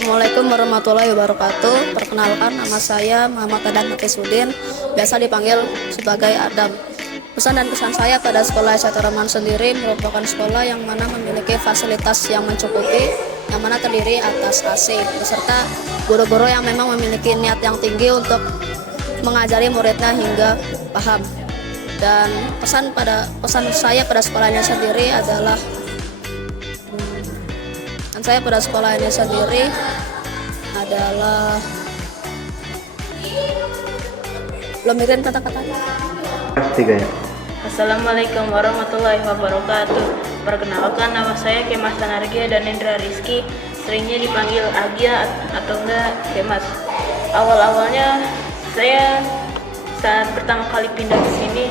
Assalamualaikum warahmatullahi wabarakatuh. Perkenalkan, nama saya Muhammad Adam Makisudin, biasa dipanggil sebagai Adam. Pesan dan pesan saya pada sekolah SDT Rahman sendiri merupakan sekolah yang mana memiliki fasilitas yang mencukupi, yang mana terdiri atas AC, beserta guru-guru yang memang memiliki niat yang tinggi untuk mengajari muridnya hingga paham. Dan pesan saya pada sekolahnya sendiri adalah belum mikirin kata-katanya. Tiga ya. Assalamualaikum warahmatullahi wabarakatuh. Perkenalkan, nama saya Kemas Tanargia dan Indra Rizky, seringnya dipanggil Agia atau enggak Kemas. Awal-awalnya saya saat pertama kali pindah ke sini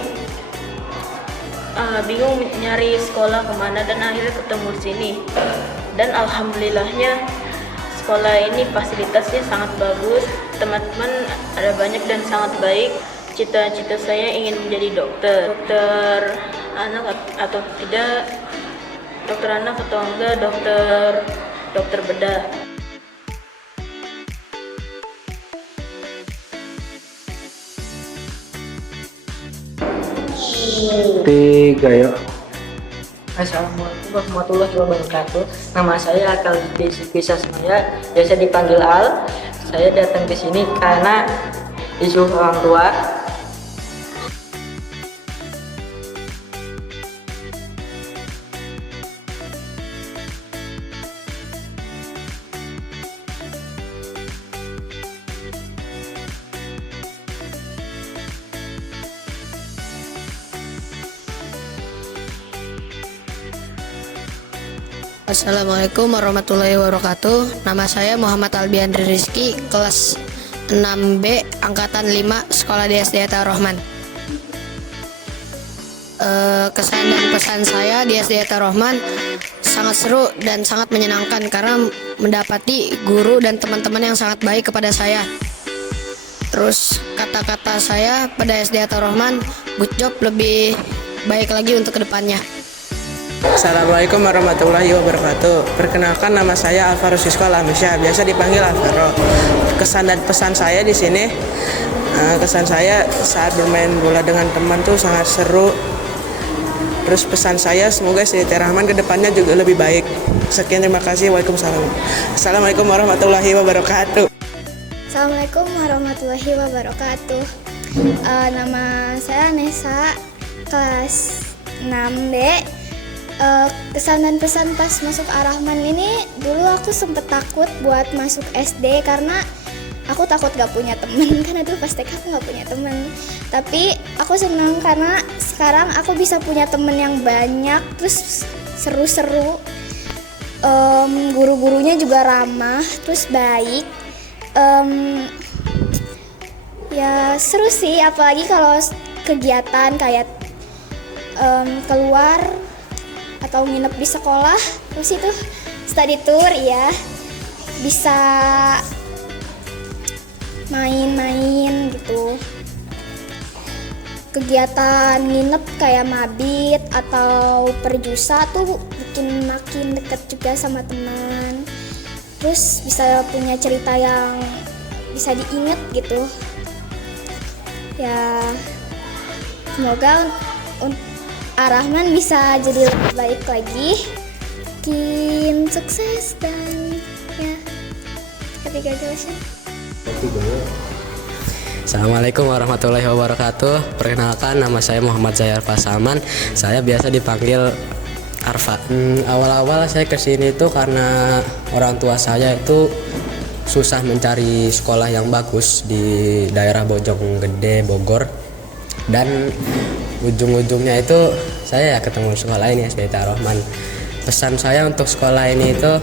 bingung nyari sekolah kemana, dan akhirnya ketemu di sini. Dan alhamdulillahnya sekolah ini fasilitasnya sangat bagus, teman-teman ada banyak dan sangat baik. Cita-cita saya ingin menjadi dokter anak atau tidak, dokter anak atau enggak dokter bedah. Tiga ya. Assalamualaikum warahmatullahi wabarakatuh. Nama saya Khalidi Sasmaya, biasa dipanggil Al. Saya datang ke sini karena disuruh orang tua. Assalamualaikum warahmatullahi wabarakatuh. Nama saya Muhammad Albiandri Rizky, kelas 6B, angkatan 5, sekolah di SDT Rahman. Kesan dan pesan saya di SDT Rahman sangat seru dan sangat menyenangkan karena mendapati guru dan teman-teman yang sangat baik kepada saya. Terus kata-kata saya pada SDT Rahman, good job, lebih baik lagi untuk kedepannya. Assalamualaikum warahmatullahi wabarakatuh. Perkenalkan, nama saya Alvaro Sisko Alamisya, biasa dipanggil Alvaro. Kesan dan pesan saya di sini, kesan saya saat bermain bola dengan teman tuh sangat seru. Terus pesan saya, semoga SDT Rahman kedepannya juga lebih baik. Sekian, terima kasih. Waalaikumsalam. Assalamualaikum warahmatullahi wabarakatuh. Assalamualaikum warahmatullahi wabarakatuh. Nama saya Nesa, kelas 6B. Kesan dan pesan pas masuk Ar-Rahman ini, dulu aku sempet takut buat masuk SD karena aku takut gak punya temen, karena dulu pas TK aku gak punya temen. Tapi aku senang karena sekarang aku bisa punya temen yang banyak, terus seru-seru. Guru-gurunya juga ramah, terus baik. Ya seru sih, apalagi kalau kegiatan kayak keluar atau nginep di sekolah, terus itu study tour ya, bisa main-main gitu. Kegiatan nginep kayak mabit atau perjusa tuh bikin makin deket juga sama teman. Terus bisa punya cerita yang bisa diingat gitu. Ya semoga Ar-Rahman bisa jadi lebih baik lagi, makin sukses, dan ya congratulations. Assalamualaikum warahmatullahi wabarakatuh. Perkenalkan, nama saya Muhammad Zayar Fasaman. Saya biasa dipanggil Arfa. Awal-awal saya kesini itu karena orang tua saya itu susah mencari sekolah yang bagus di daerah Bojonggede, Bogor. Dan ujung-ujungnya itu saya ketemu sekolah ini, SDT Rahman. Pesan saya untuk sekolah ini itu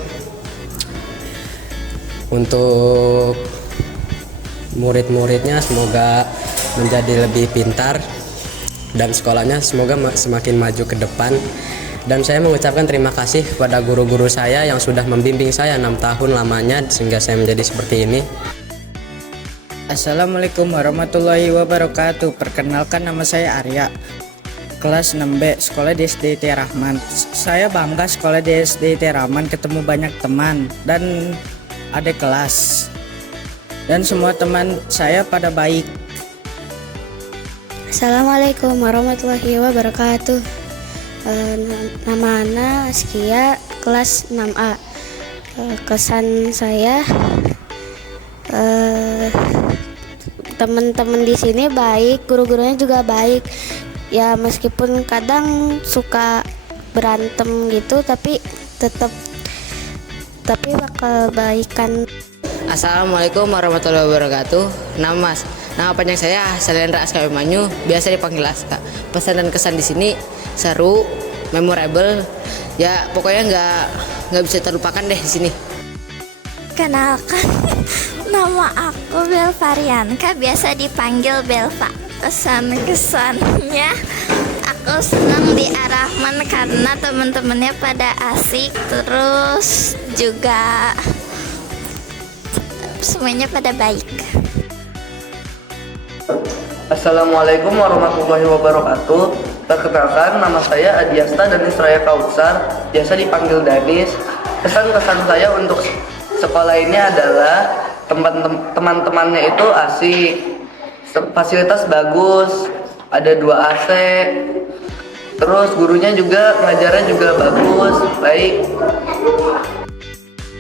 untuk murid-muridnya semoga menjadi lebih pintar dan sekolahnya semoga semakin maju ke depan. Dan saya mengucapkan terima kasih kepada guru-guru saya yang sudah membimbing saya 6 tahun lamanya sehingga saya menjadi seperti ini. Assalamualaikum warahmatullahi wabarakatuh. Perkenalkan, nama saya Arya, kelas 6B, sekolah di SDT Rahman. Saya bangga sekolah di SDT Rahman, ketemu banyak teman dan adik kelas. Dan semua teman saya pada baik. Assalamualaikum warahmatullahi wabarakatuh. Nama Ana Askia, kelas 6A. Kesan saya, teman-teman di sini baik, guru-gurunya juga baik. Ya meskipun kadang suka berantem gitu, tapi bakal baikan. Assalamualaikum warahmatullahi wabarakatuh. Nama panjang saya Salendra Aska Abimanyu, biasa dipanggil Aska. Pesan dan kesan di sini seru, memorable. Ya pokoknya nggak bisa terlupakan deh di sini. Kenalkan, nama aku Belva Rianka, biasa dipanggil Belva. Kesan-kesannya, aku senang di Ar-Rahman karena teman-temannya pada asik, terus juga semuanya pada baik. Assalamualaikum warahmatullahi wabarakatuh. Perkenalkan, nama saya Adiasta Danis Raya Kautsar, biasa dipanggil Danis. Kesan-kesan saya untuk sekolah ini adalah teman-temannya itu asik, fasilitas bagus, ada 2 AC, terus gurunya juga ngajarnya juga bagus, baik.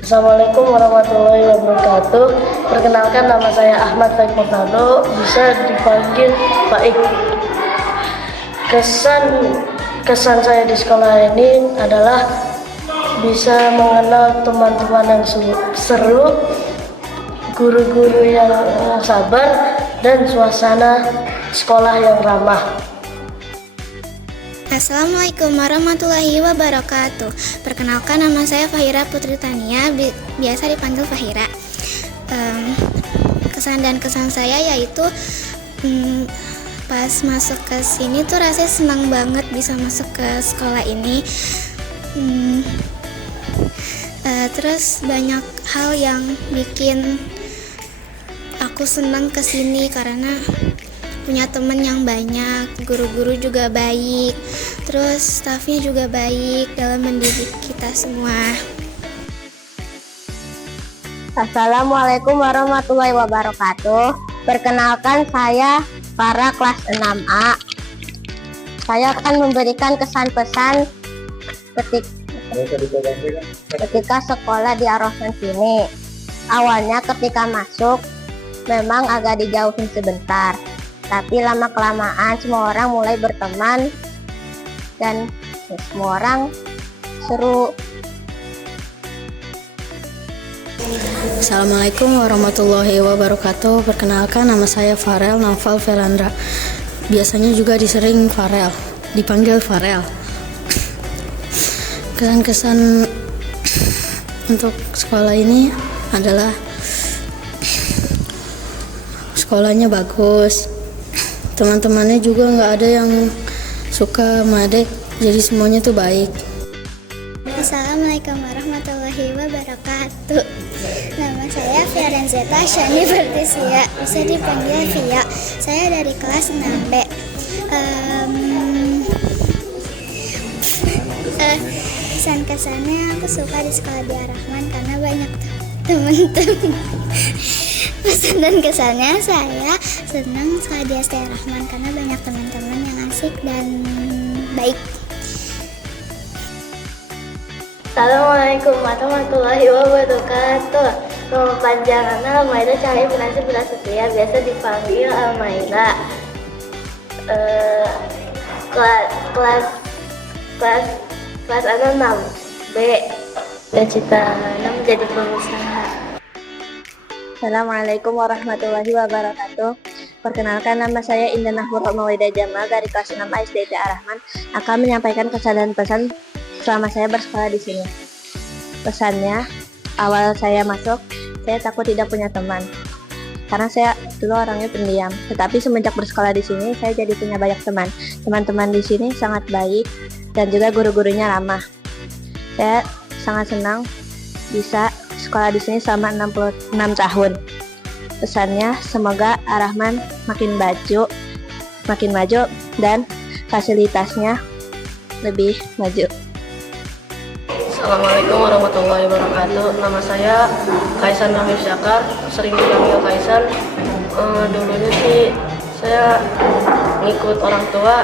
Assalamualaikum warahmatullahi wabarakatuh. Perkenalkan, nama saya Ahmad Faik Murtado, bisa dipanggil Faik. Kesan saya di sekolah ini adalah bisa mengenal teman-teman yang seru, guru-guru yang sabar, dan suasana sekolah yang ramah. Assalamualaikum warahmatullahi wabarakatuh. Perkenalkan, nama saya Fahira Putri Tania, biasa dipanggil Fahira. Kesan dan kesan saya yaitu pas masuk ke sini tuh rasanya senang banget bisa masuk ke sekolah ini. Terus banyak hal yang bikin aku senang ke sini karena punya teman yang banyak, guru-guru juga baik, terus stafnya juga baik dalam mendidik kita semua. Assalamualaikum warahmatullahi wabarakatuh. Perkenalkan, saya Farah, kelas 6A. Saya akan memberikan kesan-pesan ketika sekolah di Ar-Rahman sini. Awalnya ketika masuk memang agak dijauhin sebentar, tapi lama-kelamaan semua orang mulai berteman dan semua orang seru. Assalamualaikum warahmatullahi wabarakatuh. Perkenalkan, nama saya Farel Naufal Felandra. Biasanya juga disering Farel, dipanggil Farel. Kesan-kesan untuk sekolah ini adalah sekolahnya bagus, teman-temannya juga nggak ada yang suka madek, jadi semuanya tuh baik. Assalamualaikum warahmatullahi wabarakatuh. Nama saya Fiarenzeta Shani Bertisia, bisa dipanggil Via. Saya dari kelas 6B. Kesan-kesannya aku suka di sekolah di Ar-Rahman karena banyak teman-teman. Pesan dan kesannya, saya senang sekolah di SD Ar-Rahman karena banyak teman-teman yang asik dan baik. Assalamualaikum warahmatullahi wabarakatuh. Nama panjangan Almaida Cahaya Binasi Prasetya, biasa dipanggil Almaida. Kelas 6B. Cita-cita menjadi pengusaha. Assalamualaikum warahmatullahi wabarakatuh. Perkenalkan, nama saya Indah Nahmur Mawidah Jamal dari kelas 6 SD Ar-Rahman, akan menyampaikan kesan dan pesan selama saya bersekolah di sini. Pesannya, awal saya masuk, saya takut tidak punya teman karena saya dulu orangnya pendiam. Tetapi semenjak bersekolah di sini, saya jadi punya banyak teman. Teman-teman di sini sangat baik dan juga guru-gurunya ramah. Saya sangat senang bisa sekolah di sini selama 66 tahun. Pesannya, semoga Ar-Rahman makin maju dan fasilitasnya lebih maju. Assalamualaikum warahmatullahi wabarakatuh. Nama saya Kaisan Hamif Syakar, sering dipanggil Kaisan. Dulunya sih saya ngikut orang tua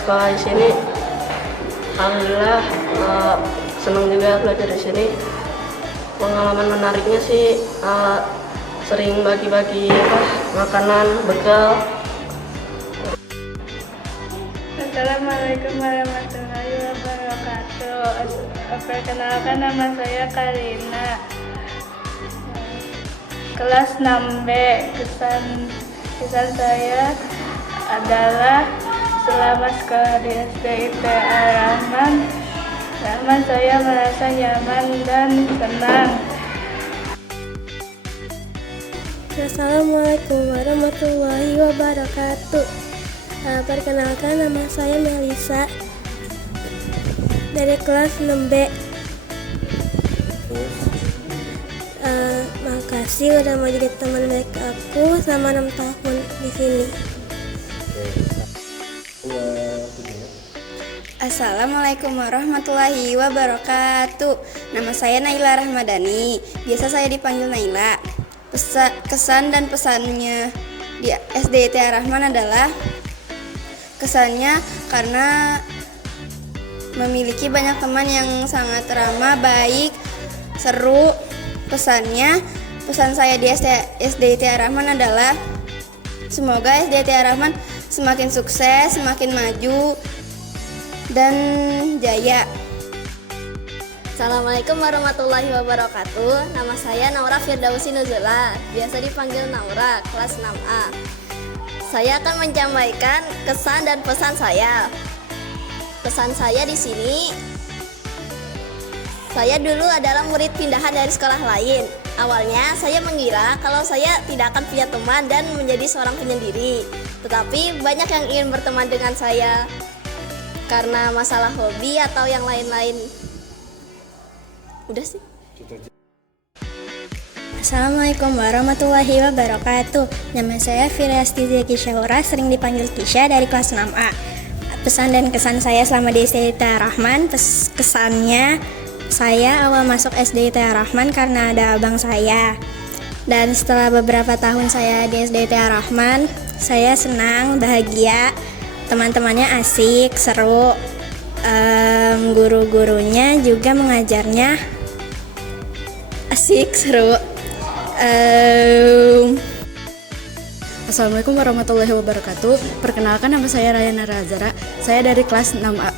sekolah di sini. Alhamdulillah senang juga belajar di sini. Pengalaman menariknya sih sering bagi-bagi makanan, bekal. Assalamualaikum warahmatullahi wabarakatuh. Perkenalkan, nama saya Karina, kelas 6B. Kesan saya adalah selama sekolah di SDIT Ar-Rahman, saya merasa nyaman dan senang. Assalamualaikum warahmatullahi wabarakatuh. Perkenalkan, nama saya Melisa dari kelas 6B. Makasih udah mau jadi teman baik aku selama 6 tahun di sini. Assalamualaikum warahmatullahi wabarakatuh. Nama saya Naila Rahmadani, biasa saya dipanggil Naila. Kesan dan pesannya di SDIT Ar-Rahman adalah kesannya karena memiliki banyak teman yang sangat ramah, baik, seru. Pesan saya di SDIT Ar-Rahman adalah semoga SDIT Ar-Rahman semakin sukses, semakin maju, dan jaya. Assalamualaikum warahmatullahi wabarakatuh. Nama saya Naura Firdausi Nuzula, biasa dipanggil Naura, kelas 6A. Saya akan menyampaikan kesan dan pesan saya. Pesan saya di sini, saya dulu adalah murid pindahan dari sekolah lain. Awalnya saya mengira kalau saya tidak akan punya teman dan menjadi seorang penyendiri. Tetapi banyak yang ingin berteman dengan saya karena masalah hobi atau yang lain-lain. Udah sih. Assalamualaikum warahmatullahi wabarakatuh. Nama saya Firasti Zeki Syaura, sering dipanggil Kisha, dari kelas 6A. Pesan dan kesan saya selama di SDIT Ar-Rahman, kesannya saya awal masuk SDIT Ar-Rahman karena ada abang saya. Dan setelah beberapa tahun saya di SDIT Ar-Rahman, saya senang, bahagia, teman-temannya asik, seru, guru-gurunya juga mengajarnya asik, seru. Assalamualaikum warahmatullahi wabarakatuh. Perkenalkan, nama saya Rayana Razara. Saya dari kelas 6A.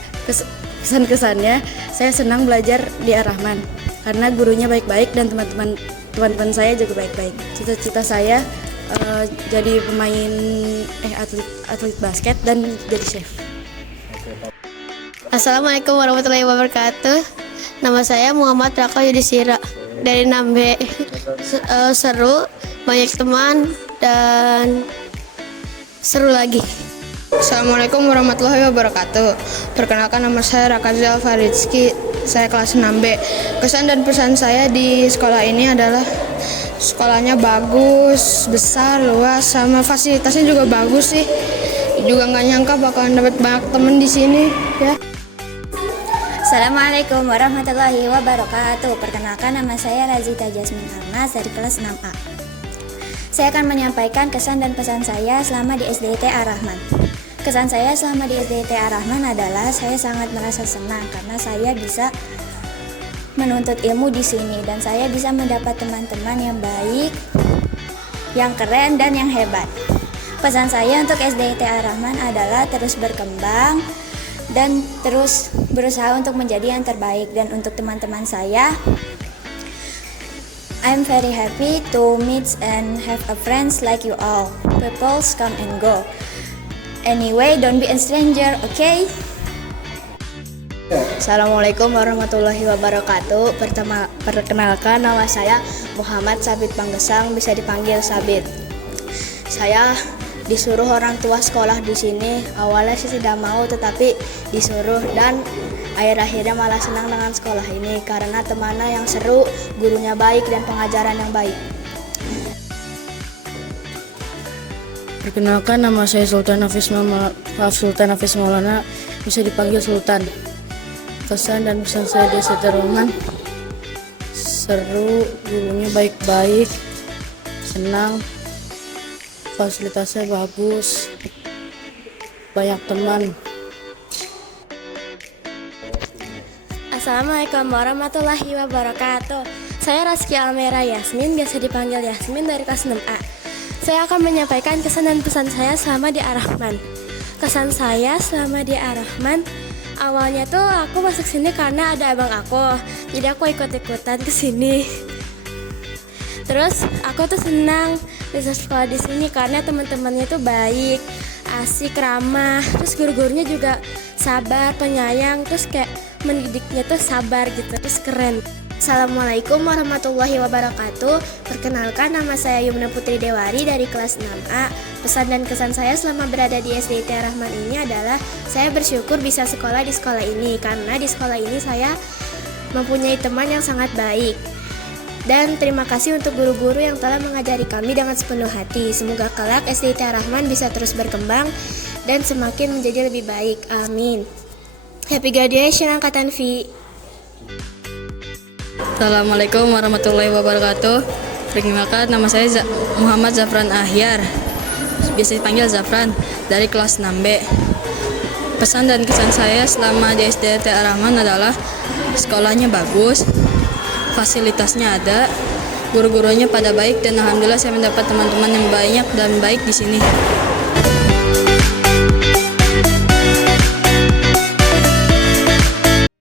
Kesan-kesannya, saya senang belajar di Ar-Rahman karena gurunya baik-baik dan teman-teman saya juga baik-baik. Cita-cita saya jadi pemain atlet basket dan jadi chef. Assalamualaikum warahmatullahi wabarakatuh. Nama saya Muhammad Raka Yudhistira dari 6B. Seru, banyak teman, dan seru lagi. Assalamualaikum warahmatullahi wabarakatuh. Perkenalkan, nama saya Raka Zal Faridski, saya kelas 6B. Kesan dan pesan saya di sekolah ini adalah sekolahnya bagus, besar, luas, sama fasilitasnya juga bagus sih. Juga nggak nyangka bakalan dapat banyak temen di sini ya. Assalamualaikum warahmatullahi wabarakatuh. Perkenalkan, nama saya Razita Jasmin Arnas dari kelas 6A. Saya akan menyampaikan kesan dan pesan saya selama di SDIT Ar-Rahman. Kesan saya selama di SDIT Ar-Rahman adalah saya sangat merasa senang karena saya bisa menuntut ilmu di sini dan saya bisa mendapat teman-teman yang baik, yang keren, dan yang hebat. Pesan saya untuk SDIT Ar-Rahman adalah terus berkembang dan terus berusaha untuk menjadi yang terbaik. Dan untuk teman-teman saya, I'm very happy to meet and have a friends like you all. People come and go. Anyway, don't be a stranger, okay? Assalamualaikum warahmatullahi wabarakatuh. Perkenalkan, nama saya Muhammad Sabit Panggesang, bisa dipanggil Sabit. Saya disuruh orang tua sekolah di sini. Awalnya sih tidak mau, tetapi disuruh dan akhir-akhirnya malah senang dengan sekolah ini karena temannya yang seru, gurunya baik, dan pengajaran yang baik. Perkenalkan, nama saya Sultan Hafiz Maulana, bisa dipanggil Sultan. Kesan dan pesan saya di SDT Rahman, seru, gurunya baik-baik, senang, fasilitasnya bagus, banyak teman. Assalamualaikum warahmatullahi wabarakatuh. Saya Raski Almera Yasmin, biasa dipanggil Yasmin dari kelas 6A. Saya akan menyampaikan kesan dan pesan saya selama di Ar-Rahman. Kesan saya selama di Ar-Rahman, awalnya tuh aku masuk sini karena ada abang aku, jadi aku ikut-ikutan ke sini. Terus aku tuh senang bisa sekolah di sini karena teman-temannya tuh baik, asik, ramah. Terus guru-gurunya juga sabar, penyayang, terus kayak mendidiknya tuh sabar gitu, terus keren. Assalamualaikum warahmatullahi wabarakatuh. Perkenalkan, nama saya Yumna Putri Dewari dari kelas 6A. Pesan dan kesan saya selama berada di SDT Ar-Rahman ini adalah saya bersyukur bisa sekolah di sekolah ini, karena di sekolah ini saya mempunyai teman yang sangat baik. Dan terima kasih untuk guru-guru yang telah mengajari kami dengan sepenuh hati. Semoga kelak SDT Ar-Rahman bisa terus berkembang dan semakin menjadi lebih baik. Amin. Happy graduation Angkatan V. Assalamualaikum warahmatullahi wabarakatuh. Perkenalkan, nama saya Muhammad Zafran Ahyar, biasa dipanggil Zafran, dari kelas 6B. Pesan dan kesan saya selama di SDT Ar-Rahman adalah sekolahnya bagus, fasilitasnya ada, guru-gurunya pada baik, dan alhamdulillah saya mendapat teman-teman yang banyak dan baik di sini.